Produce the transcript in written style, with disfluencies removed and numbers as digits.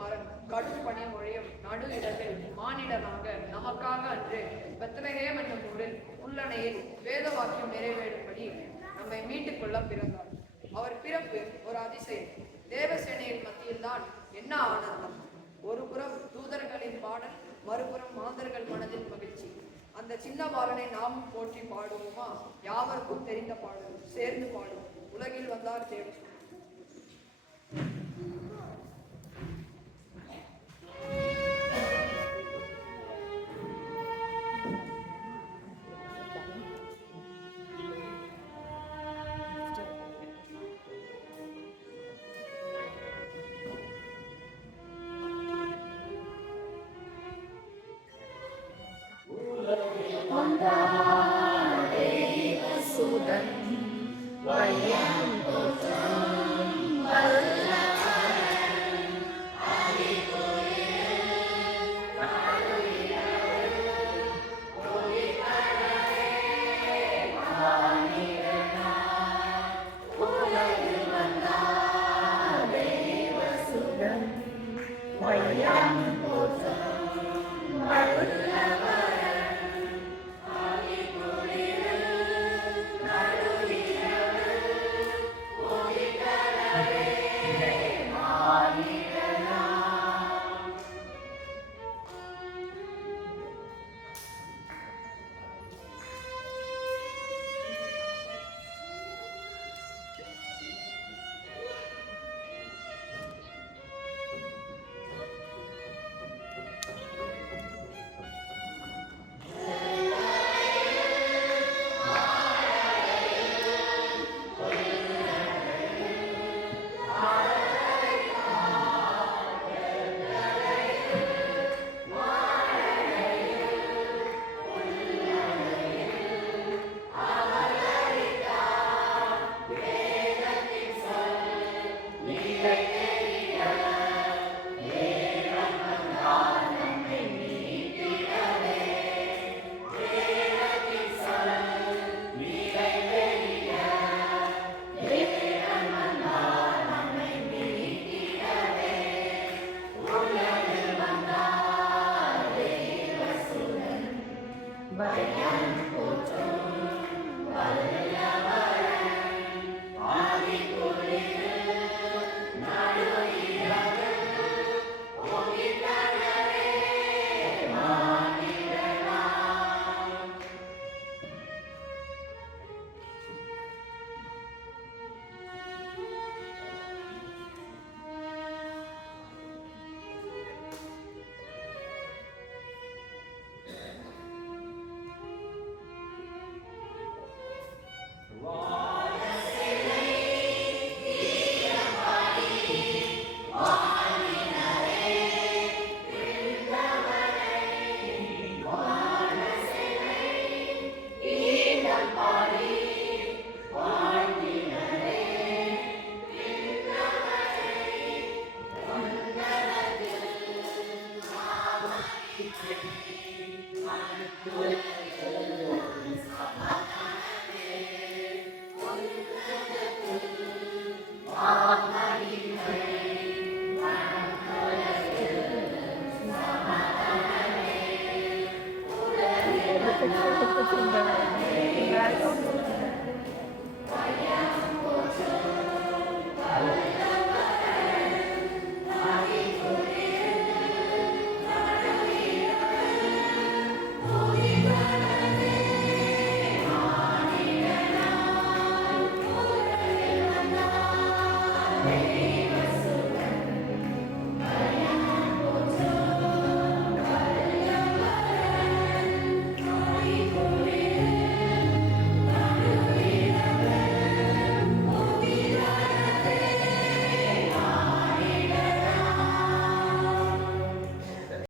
மகன் கடும் பணி மொழியும் நடு இடத்தில் மானிடனாக நமக்காக அன்று பெத்லகேம் என்னும் ஊரில் உள்ளணையில் வேத வாக்கியம் நிறைவேறும்படி நம்மை மீட்டுக் கொள்ள பிறந்தார். அவர் பிறப்பு ஒரு அதிசயம். தேவசேனையின் மத்தியில் தான் என்ன ஆனந்தம்! ஒரு புறம் தூதர்களின் பாடல், மறுபுறம் மாந்தர்கள் மனதில் மகிழ்ச்சி. அந்த சின்ன பாலனை நாமும் போற்றி பாடுவோமா? யாவருக்கும் தெரிந்த பாடல், சேர்ந்து பாடுவோம். உலகில் வந்தார் தேவன். Why